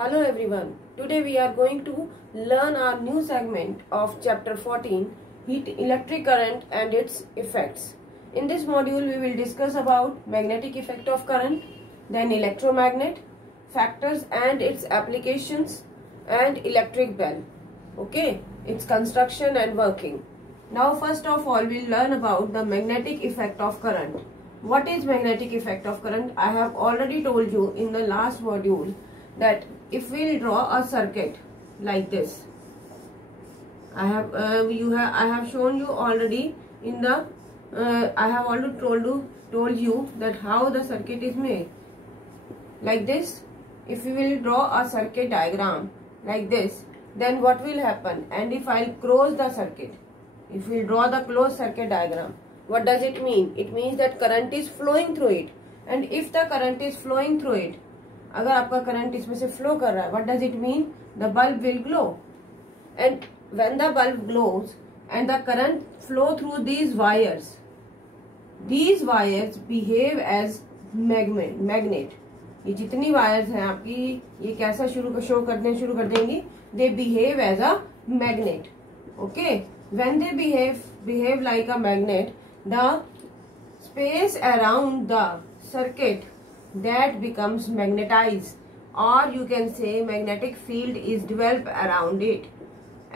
Hello everyone. Today we are going to learn our new segment of chapter 14, heat, electric current and its effects. In this module we will discuss about magnetic effect of current, then electromagnet, factors and its applications, and electric bell. Okay, its construction and working. Now first of all we'll learn about the magnetic effect of current. What is magnetic effect of current? I have already told you in the last module that if we'll draw a circuit like this, I have shown you already in the I have already told you that how the circuit is made. Like this, if we will draw a circuit diagram like this, then what will happen? And if I'll close the circuit, if we draw the closed circuit diagram, what does it mean? It means that current is flowing through it. And if the current is flowing through it, अगर आपका current इसमें से flow कर रहा है, what does it mean? The bulb will glow. And when the bulb glows and the current flow through these wires behave as magnet. ये जितनी wires हैं आपकी, ये कैसा शो करने शुरू कर देंगी? They behave as a magnet. Okay, when they behave like a magnet, the space around the circuit that becomes magnetized, or you can say magnetic field is developed around it.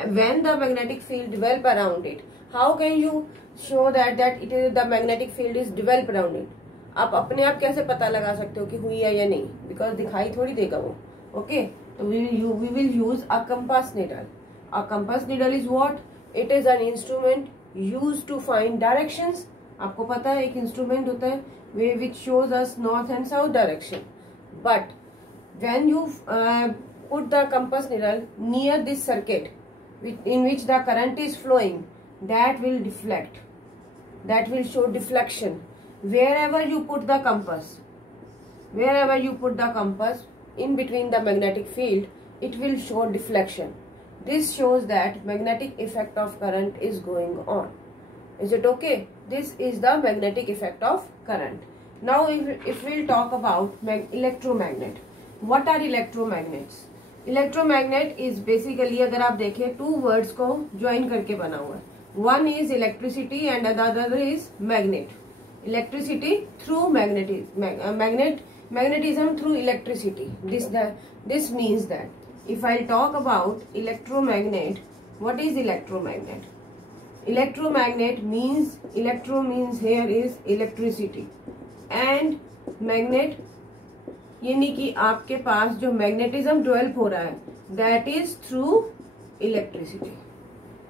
When the magnetic field develop around it, how can you show that it is the magnetic field is developed around it? आप अपने आप कैसे पता लगा सकते हो कि हुई है या नहीं? Because दिखाई थोड़ी देगा वो. Okay, so we will use a compass needle. A compass needle is what? It is an instrument used to find directions. आपको पता है एक इंस्ट्रूमेंट होता है which shows us north and south direction. But when you put the compass needle near this circuit in which the current is flowing, that will deflect. That will show deflection. Wherever you put the compass in between the magnetic field, it will show deflection. This shows that magnetic effect of current is going on. Is it okay? This is the magnetic effect of current. Now if we'll talk about electromagnet. What are electromagnets? Electromagnet is basically, अगर आप देखें, two words को join करके बना हुआ है. One is electricity and the other is magnet. Electricity through magnetism through electricity. This means that if I talk about electromagnet, what is electromagnet? Electromagnet means, electro means here is electricity and magnet यानी कि आपके पास जो magnetism develop हो रहा है, that is through electricity.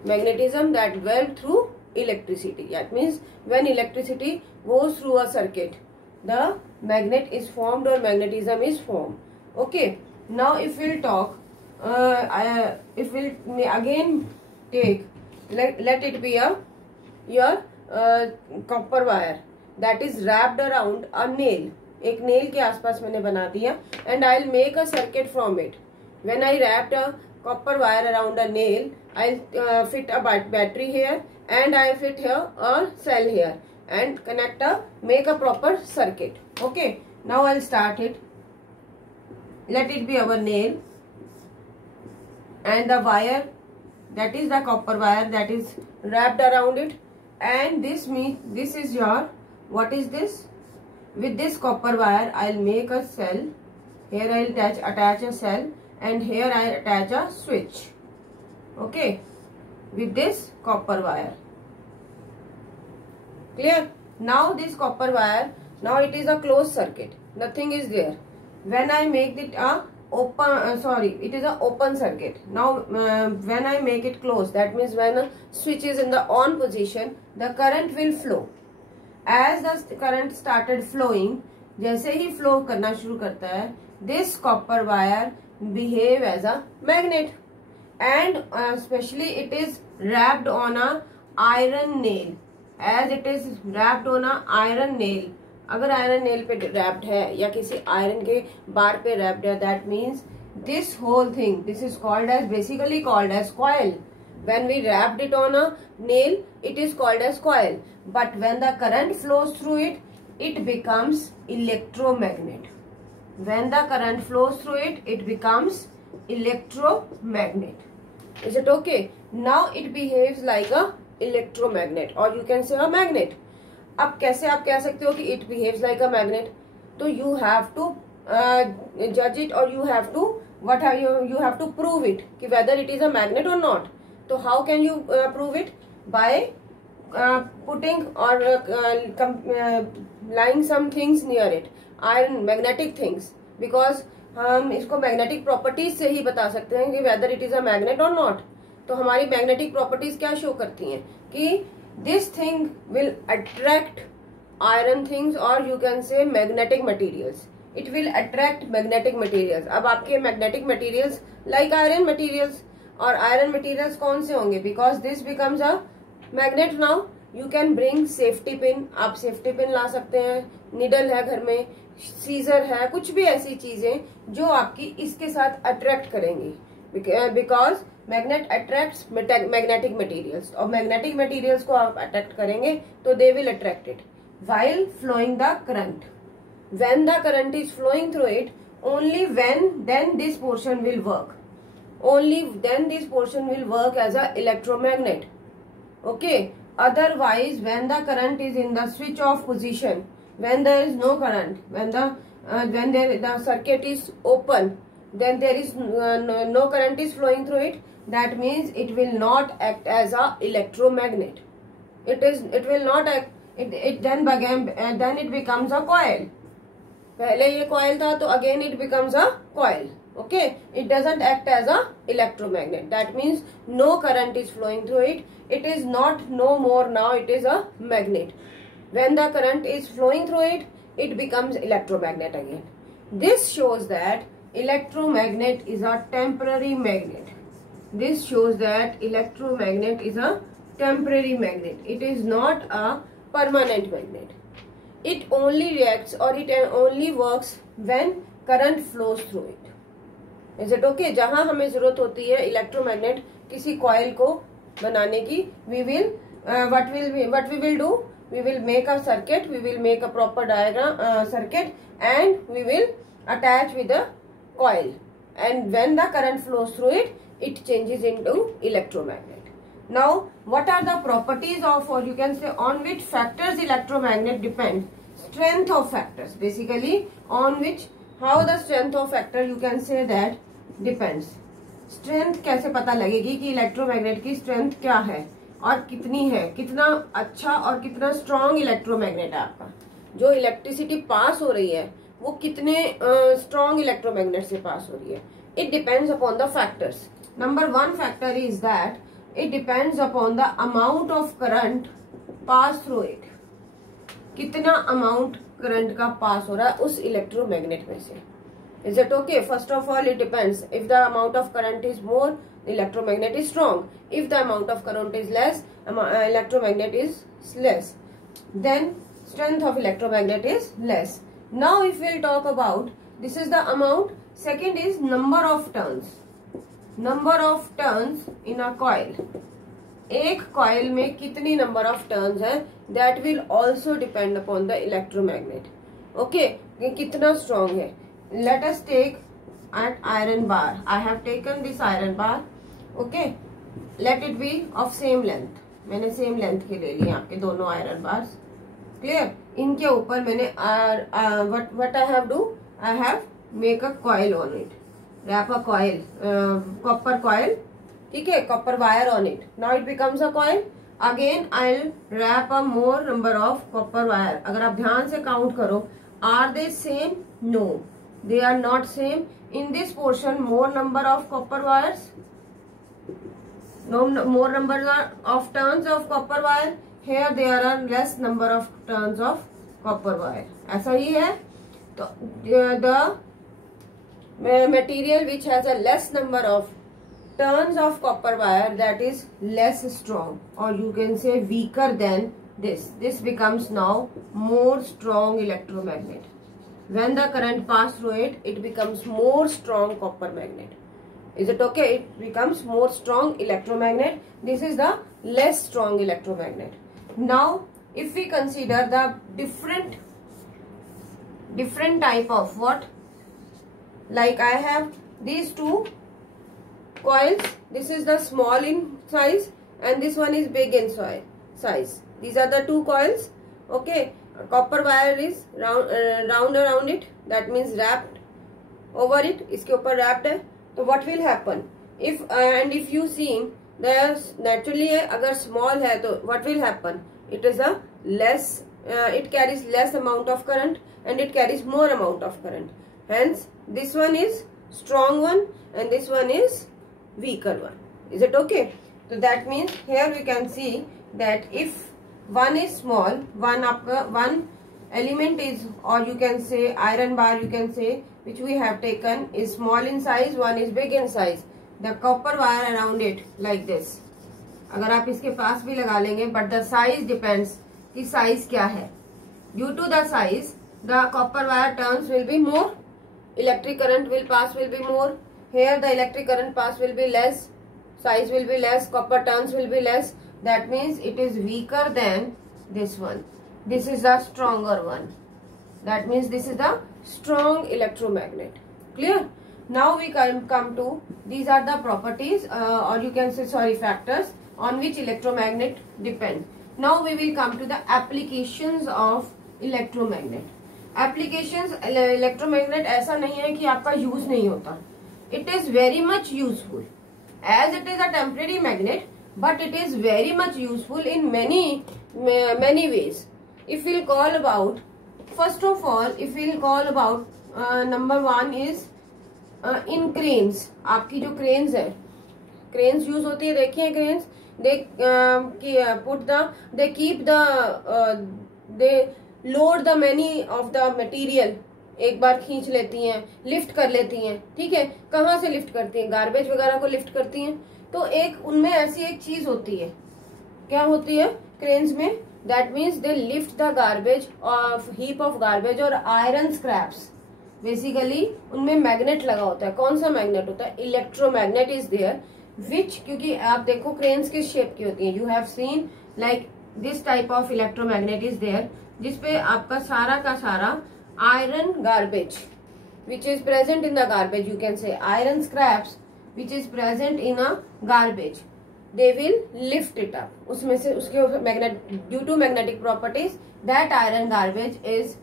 Magnetism that develop through electricity. That means when electricity goes through a circuit, the magnet is formed or magnetism is formed. Okay. Now if we'll talk, if we'll again take, let it be your copper wire that is wrapped around a nail. एक nail के आसपास मैंने बना दिया and I'll make a circuit from it. When I wrapped a copper wire around a nail, I'll fit a battery here and I fit here a cell here and make a proper circuit. Okay, now I'll start it. Let it be our nail and the wire, that is the copper wire that is wrapped around it, and this is your, what is this? With this copper wire I'll make a cell. Here I'll attach a cell and here I attach a switch. Okay, with this copper wire. Clear? Now this copper wire, now it is a closed circuit. Nothing is there. When I make it a it is an open circuit. Now when I make it closed, that means when a switch is in the on position, the current will flow. As the current started flowing, जैसे ही flow करना शुरू करता है, this copper wire behave as a magnet and especially it is wrapped on a iron nail. As it is wrapped on a iron nail, अगर iron nail पे wrapped है या किसी आयरन के बार पे रैप्ड है, that means this whole thing, this is called as, basically called as coil. When we wrapped it on a nail, it is called as coil. But when the current flows through it, it becomes electromagnet. when the current flows through it, it becomes electromagnet. Is it okay? Now it behaves like a electromagnet or you can say a magnet. अब कैसे आप कह सकते हो कि it behaves like a magnet? तो you have to judge it or you have to you have to prove it कि whether it is a magnet or not. तो how can you prove it? By putting or lying some things near it, iron magnetic things, because हम इसको magnetic properties से ही बता सकते हैं कि whether it is a magnet और not. तो हमारी मैग्नेटिक प्रॉपर्टीज क्या शो करती हैं कि this thing will attract iron things और you can say magnetic materials. It will attract magnetic materials. अब आपके magnetic materials like iron materials, और आयरन मटेरियल्स कौन से होंगे? Because this becomes a magnet. Now you can bring safety pin. आप safety pin ला सकते हैं, निडल है घर में, सीजर है, कुछ भी ऐसी चीजें जो आपकी इसके साथ अट्रैक्ट करेंगी. Because magnet attracts magnetic materials, और मैग्नेटिक मटेरियल्स को आप अट्रैक्ट करेंगे तो they will attract it while flowing the current. When the current is flowing through it, only then this portion will work. Only then this portion will work as a electromagnet. Okay. Otherwise, when the current is in the switch off position, when there is no current, when the circuit is open, then there is no current is flowing through it. That means it will not act as a electromagnet. It will not act. Then it becomes a coil. पहले ये coil था तो again it becomes a coil. Okay, it doesn't act as a electromagnet. That means no current is flowing through it. It is not no more now. It is a magnet. When the current is flowing through it, it becomes electromagnet again. This shows that electromagnet is a temporary magnet. This shows that electromagnet is a temporary magnet. It is not a permanent magnet. It only reacts or it only works when current flows through it. Is it okay? जहाँ हमें जरूरत होती है electromagnet किसी coil को बनाने की, we will what we will do? We will make a circuit. We will make a proper diagram circuit, and we will attach with the coil. And when the current flows through it, it changes into electromagnet. Now, what are the properties of, or you can say on which factors electromagnet depend? Strength of factors. Basically, on which, how the strength of factor you can say that depends. Strength कैसे पता लगेगी कि electromagnet की strength क्या है और कितनी है, कितना अच्छा और कितना स्ट्रॉन्ग इलेक्ट्रोमैग्नेट है आपका. जो इलेक्ट्रिसिटी पास हो रही है वो कितने स्ट्रॉन्ग इलेक्ट्रोमैग्नेट से पास हो रही है. It depends upon the factors. Number 1 factor is that it depends upon the amount of current pass through it. कितना amount current का pass हो रहा है उस electromagnet में से. Is it okay? First of all, it depends. If the amount of current is more, the electromagnet is strong. If the amount of current is less, electromagnet is less. Then strength of electromagnet is less. Now if we'll talk about, this is the amount. Second is number of turns. Number of turns in a coil. एक coil में कितनी number of turns है, that will also depend upon the electromagnet. Okay, कितना strong है. Let us take at iron bar. I have taken this iron bar. Okay, let it be of same length. मैंने same length के ले लिए आपके दोनों iron bars. Clear. इनके ऊपर मैंने what I have do, I have make a coil on it. Wrap a coil, copper coil, ठीक है, copper wire on it. Now it becomes a coil. Again I'll wrap a more number of copper wire. अगर आप ध्यान से count करो, are they same? No, they are not same. In this portion, more number of copper wires. No more number of turns of copper wire. Here there are less number of turns of copper wire. ऐसा ही है. तो the material which has a less number of turns of copper wire, that is less strong, or you can say weaker than this. This becomes now more strong electromagnet. When the current pass through it, it becomes more strong copper magnet. Is it okay? It becomes more strong electromagnet. This is the less strong electromagnet. Now if we consider the different type of what Like I have these two coils. This is the small in size and this one is big in size. These are the two coils. Okay, a copper wire is round around it, that means wrapped over it. इसके ऊपर wrapped है. तो what will happen if you see there's naturally अगर small है तो what will happen? It is a less it carries less amount of current and it carries more amount of current. Hence this one is strong one and this one is weaker one. Is it okay? So that means here we can see that if one is small, one element is, or you can say iron bar, you can say, which we have taken is small in size, one is big in size. The copper wire around it like this. अगर आप इसके पास भी लगा लेंगे, but the size depends कि size क्या है. Due to the size, the copper wire turns will be more, electric current will pass will be more. Here the electric current pass will be less, size will be less, copper turns will be less. That means it is weaker than this one. This is the stronger one. That means this is the strong electromagnet. Clear? Now we come to, these are the properties or you can say factors on which electromagnet depend. Now we will come to the applications of electromagnet. Applications electromagnet ऐसा नहीं है कि आपका use नहीं होता. It is very much useful. As it is a temporary magnet, but it is very much useful in many ways. If we'll call about, first of all, if we'll call about number one is in cranes. आपकी जो cranes है, cranes use होती है, देखिए cranes, they load the many of the material. एक बार खींच लेती हैं, लिफ्ट कर लेती हैं. ठीक है, कहाँ से लिफ्ट करती हैं? गार्बेज वगैरह को लिफ्ट करती हैं. तो एक उनमें ऐसी एक चीज होती है, क्या होती है क्रेन्स में? That means they lift the garbage of heap of garbage और आयरन स्क्रैप्स. बेसिकली उनमें मैग्नेट लगा होता है. कौन सा मैग्नेट होता है? इलेक्ट्रोमैग्नेट इज देयर, विच, क्योंकि आप देखो क्रेन्स किस शेप की होती है. You have seen like this type of electromagnet is there, जिसपे आपका सारा का सारा iron garbage which is present in the garbage, you can say iron scraps which is present in a garbage, they will lift it up. उसमें से उसके magnet, due to magnetic properties, that iron garbage is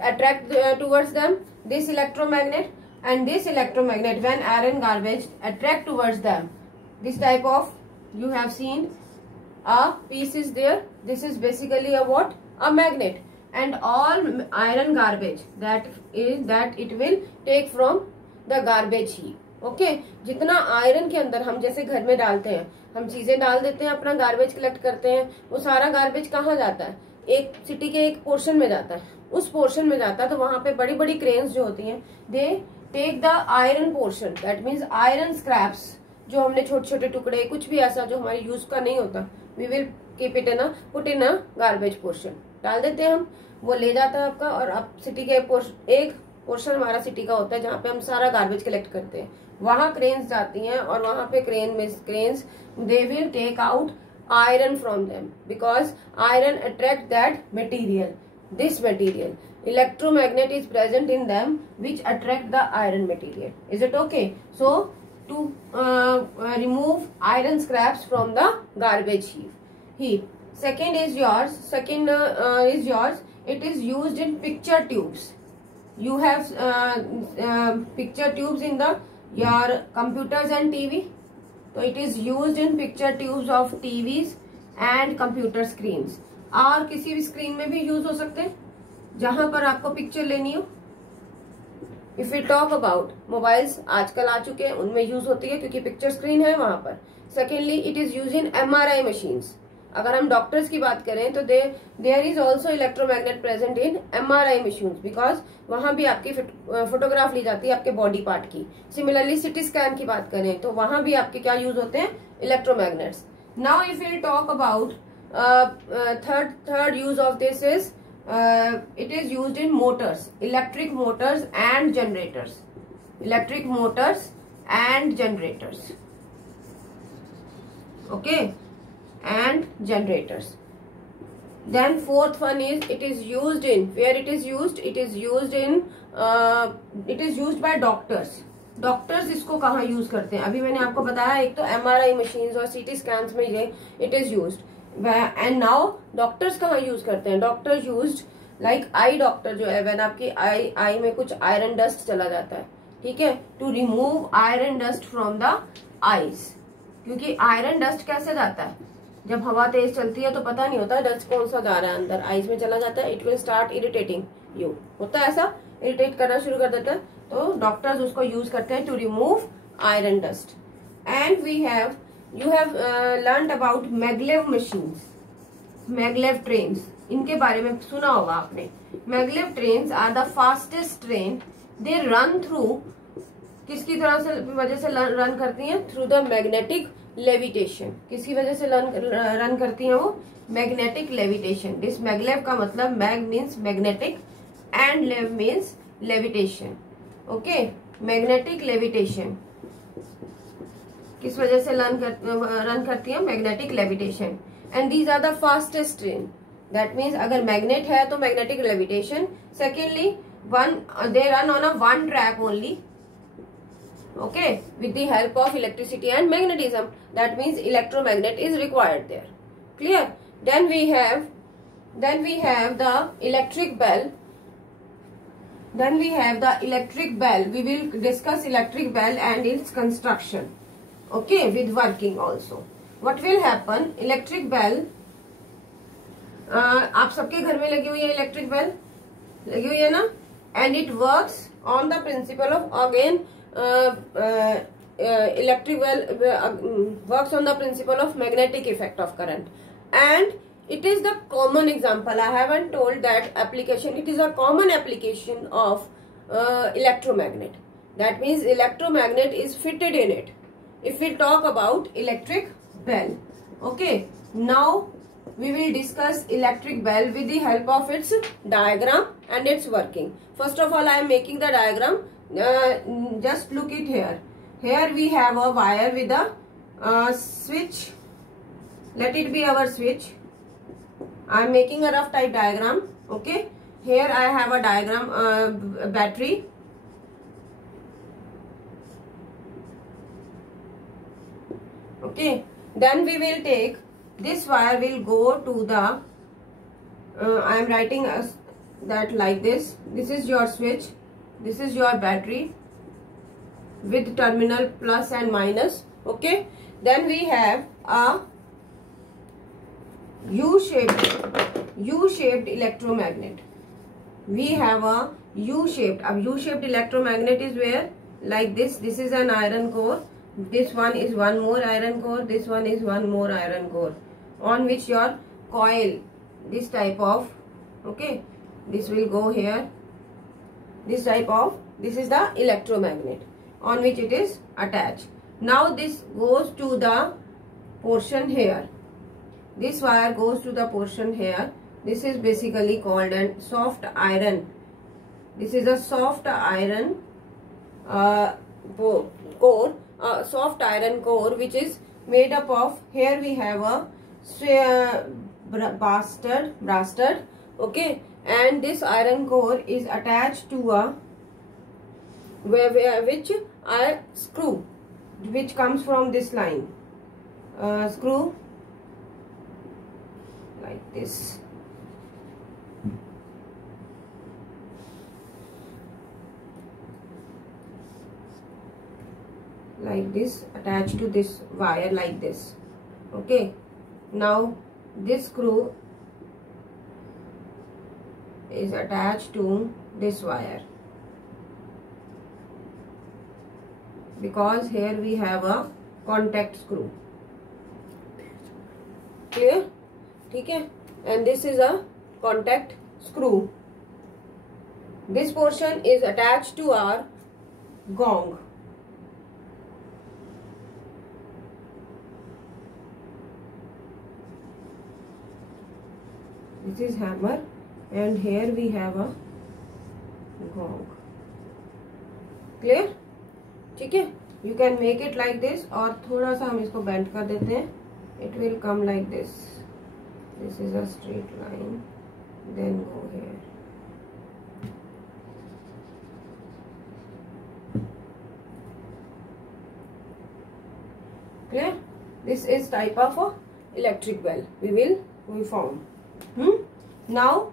attract towards them this electromagnet, and this electromagnet, when iron garbage attract towards them, this type of, you have seen a piece is there. This is basically a what? A magnet. And all iron garbage that it will take from the garbage heap. Okay, जितना iron के अंदर हम जैसे घर में डालते हैं, हम चीजें डाल देते हैं, अपना गार्बेज कलेक्ट करते हैं, वो सारा गार्बेज कहाँ जाता है? एक सिटी के एक पोर्शन में जाता है. उस पोर्शन में जाता है तो वहां पे बड़ी बड़ी क्रेन्स जो होती हैं, they take the iron portion, that means iron scraps, जो हमने छोटे छोटे टुकड़े, कुछ भी ऐसा जो हमारे यूज का नहीं होता, we will keep it in a put in a garbage portion, डाल देते हैं हम, वो ले जाता है आपका. और अब सिटी के एक पोर्शन हमारा सिटी का होता है जहाँ पे हम सारा गार्बेज कलेक्ट करते हैं. वहां क्रेन्स जाती हैं और वहां पे cranes they will take out iron from them, because iron attract that material. This material electromagnet is present in them which attract the iron material. Is it okay? So to remove iron scraps from the garbage heap. Second is yours. It is used in picture tubes. You have picture tubes in your computers and TV. So it is used in picture tubes of TVs and computer screens. और किसी भी screen में भी use हो सकते हैं जहां पर आपको पिक्चर लेनी हो. If you talk about mobiles, आजकल आ चुके हैं, उनमें यूज होती है क्योंकि पिक्चर स्क्रीन है वहां पर. Secondly it is use in MRI machines. अगर हम डॉक्टर्स की बात करें तो there is also electromagnet present in MRI machines, because वहां भी आपकी फोटोग्राफ ली जाती है आपके बॉडी पार्ट की. सिमिलरली सिटी स्कैन की बात करें तो वहां भी आपके क्या यूज होते हैं? Electromagnets. Now if you talk about third use of this is it is used in motors, electric motors and generators. Electric motors and generators. Okay, and generators. Then fourth one is it is used in, where it is used, it is used in it is used by doctors. Doctors इसको कहाँ use करते हैं? अभी मैंने आपको बताया एक तो MRI मशीन्स और CT स्कैन्स में ये it is used. And now doctors कहाँ यूज करते हैं? Doctor used like I doctor जो है, व्हेन आपकी आई में कुछ आयरन डस्ट चला जाता है, ठीक है, to remove iron dust from the eyes. क्योंकि आयरन डस्ट कैसे जाता है? जब हवा तेज चलती है तो पता नहीं होता डस्ट कौन सा जा रहा है, अंदर आईज में चला जाता है. It will start irritating you, होता है ऐसा, इरिटेट करना शुरू कर देता है. तो डॉक्टर्स उसको यूज करते हैं to remove iron dust. And we have, you have learned about maglev machines, maglev trains. इनके बारे में सुना होगा आपने. Maglev trains are the fastest train. They run through, किसकी तरह से वजह से रन करती हैं? Through the magnetic levitation. किसकी वजह से रन करती हैं वो? Magnetic levitation. दिस मैगलेव का मतलब, mag means magnetic and lev means levitation. Okay, magnetic levitation किस वजह से रन करती है? Magnetic levitation. And these are the fastest train. That means अगर मैग्नेट है तो magnetic levitation. Secondly, they run on a one track only. Okay, with the help of electricity and magnetism. That means electromagnet is required there. Clear? Then we have the electric bell. We will discuss electric bell and its construction. Okay, with working also. What will happen? Electric bell, आप सबके घर में लगी हुई है electric bell, लगी हुई है ना? And it works on the principle of, again, electric well works on the principle of magnetic effect of current, and it is the common example. I haven't told that application. It is a common application of electromagnet. That means electromagnet is fitted in it. If we talk about electric bell, okay, now we will discuss electric bell with the help of its diagram and its working. First of all, I am making the diagram. Just look it here. Here we have a wire with a switch. Let it be our switch. I am making a rough type diagram. Okay. Here I have a diagram, battery. Okay. Then we will take this wire, will go to the, I am writing that like this. This is your switch. This is your battery with terminal plus and minus. Okay. Then we have a U-shaped electromagnet. We have a U-shaped. Ab U-shaped electromagnet is where? Like this. This is an iron core. This one is one more iron core. This one is one more iron core, on which your coil, this type of, okay, this will go here. This type of, this is the electromagnet on which it is attached. Now this goes to the portion here. This wire goes to the portion here. This is basically called a soft iron. This is a soft iron core, soft iron core, which is made up of, here we have a bastard, okay, and this iron core is attached to a which a screw, which comes from this line, screw like this. Like this, attached to this wire like this. Okay, now this screw is attached to this wire, because here we have a contact screw. Clear? ठीक है? And this is a contact screw. This portion is attached to our gong. This is hammer, and here we have a gong. Clear? ठीक है? You can make it like this, और थोड़ा सा हम इसको bend कर देते हैं. It will come like this. this is a straight line, then go here. Clear? This is type of electric bell we form. Now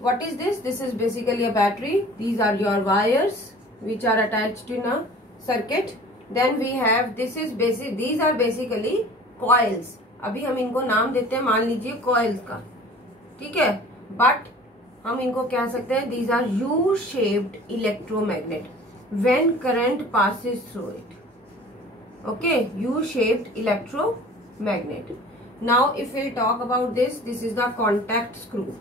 what is this? This is basically a battery. These are your wires which are attached in a circuit. Then we have, this is basic, these are basically coils. अभी हम इनको नाम देते हैं, मान लीजिए coils का, ठीक है. But हम इनको क्या सकते हैं? These are U-shaped electromagnet when current passes through it. Okay, U-shaped electromagnet. Now if we'll talk about this, this is the contact screw.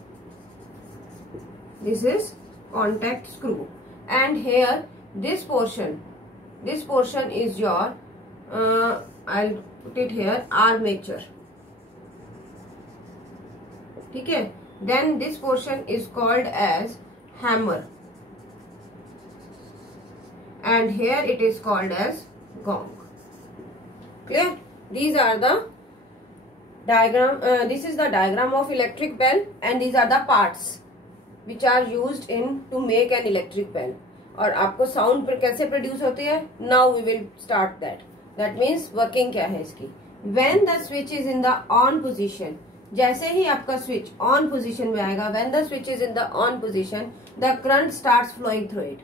This is contact screw, and here this portion is your I'll put it here, armature. ठीक है. Then this portion is called as hammer, and here it is called as gong. Clear? These are the diagram. This is the diagram of electric bell, and these are the parts which are used in to make an electric bell. और आपको sound पर कैसे produce होती है? Now we will start that. That means working क्या है इसकी? When the switch is in the on position, जैसे ही आपका स्विच ऑन पोजीशन में आएगा, when the switch is in the on position, the current starts flowing through it.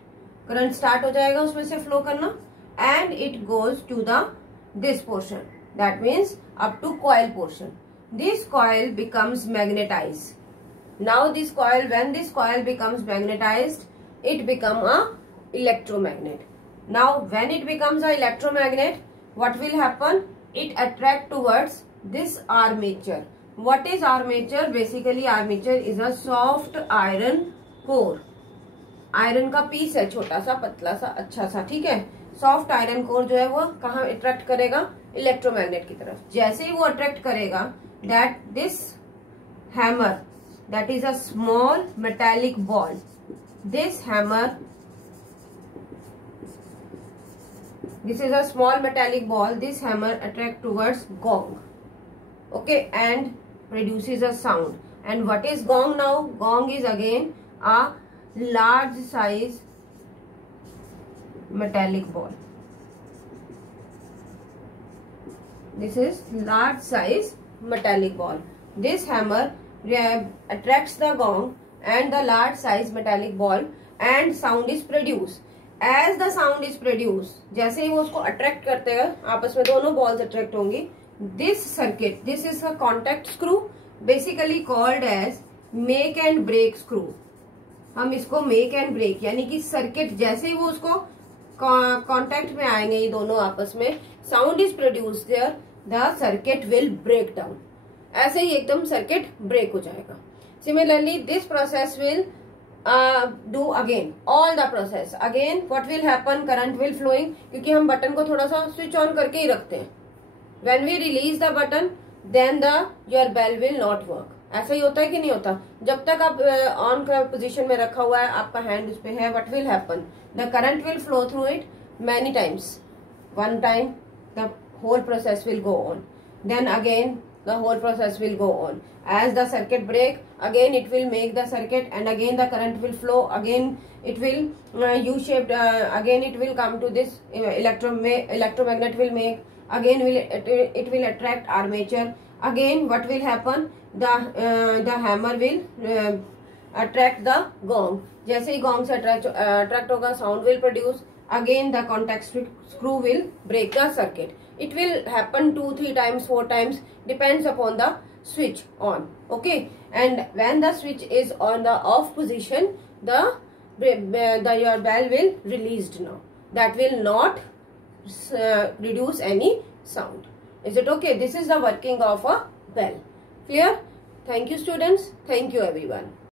Current start हो जाएगा उसमें से फ्लो करना, and it goes to the this portion. That means up to coil portion. This coil becomes magnetized. Now this coil, when this coil becomes magnetized, it becomes a electromagnet. Now when it becomes an electromagnet, what will happen? It attract towards this armature. What is armature? Basically armature is a soft iron core. Iron का piece है, छोटा सा, पतला सा, अच्छा सा, ठीक है. सॉफ्ट आयरन कोर जो है वो कहाँ अट्रैक्ट करेगा? इलेक्ट्रोमैग्नेट की तरफ. जैसे ही वो अट्रैक्ट करेगा, that this hammer, that is a small metallic ball. This hammer, this is a small metallic ball. This hammer attract towards gong, okay, and produces a sound. And what is gong now? Gong is again a large size metallic ball. This is large size metallic ball. This hammer attracts the gong and the large size metallic ball, and sound is produced. As the sound is produced, जैसे ही वो उसको attract करते हैं, आपस में दोनों balls attract होंगी. This circuit, this is a contact screw, basically called as make and break screw. हम इसको make and break, यानी कि सर्किट जैसे ही वो उसको कांटेक्ट में आएंगे, ये दोनों आपस में, sound is produced there, the circuit will break down. ऐसे ही एकदम सर्किट ब्रेक हो जाएगा. Similarly this process will do again all the process. Again what will happen? Current will flowing, क्योंकि हम बटन को थोड़ा सा स्विच ऑन करके ही रखते हैं. When we release the button, then your bell will not work. ऐसा ही होता है कि नहीं होता? जब तक आप ऑन पोजीशन में रखा हुआ है, आपका हैंड उस पे है, what will happen? The current will flow through it many times. One time the whole process will go on. Then again the whole process will go on. As the circuit break, again it will make the circuit, and again the current will flow. Again it will U-shaped. Again it will come to this electromagnet will make. Again it will attract armature. Again what will happen? The hammer will attract the gong. जैसे ही gong से attract होगा, sound will produce. Again the contact screw will break the circuit. It will happen 2, 3 times, 4 times, depends upon the switch on. Okay, and when the switch is on the off position, your bell will released now. That will not produce any sound. Is it okay? This is the working of a bell. Clear? Thank you students. Thank you everyone.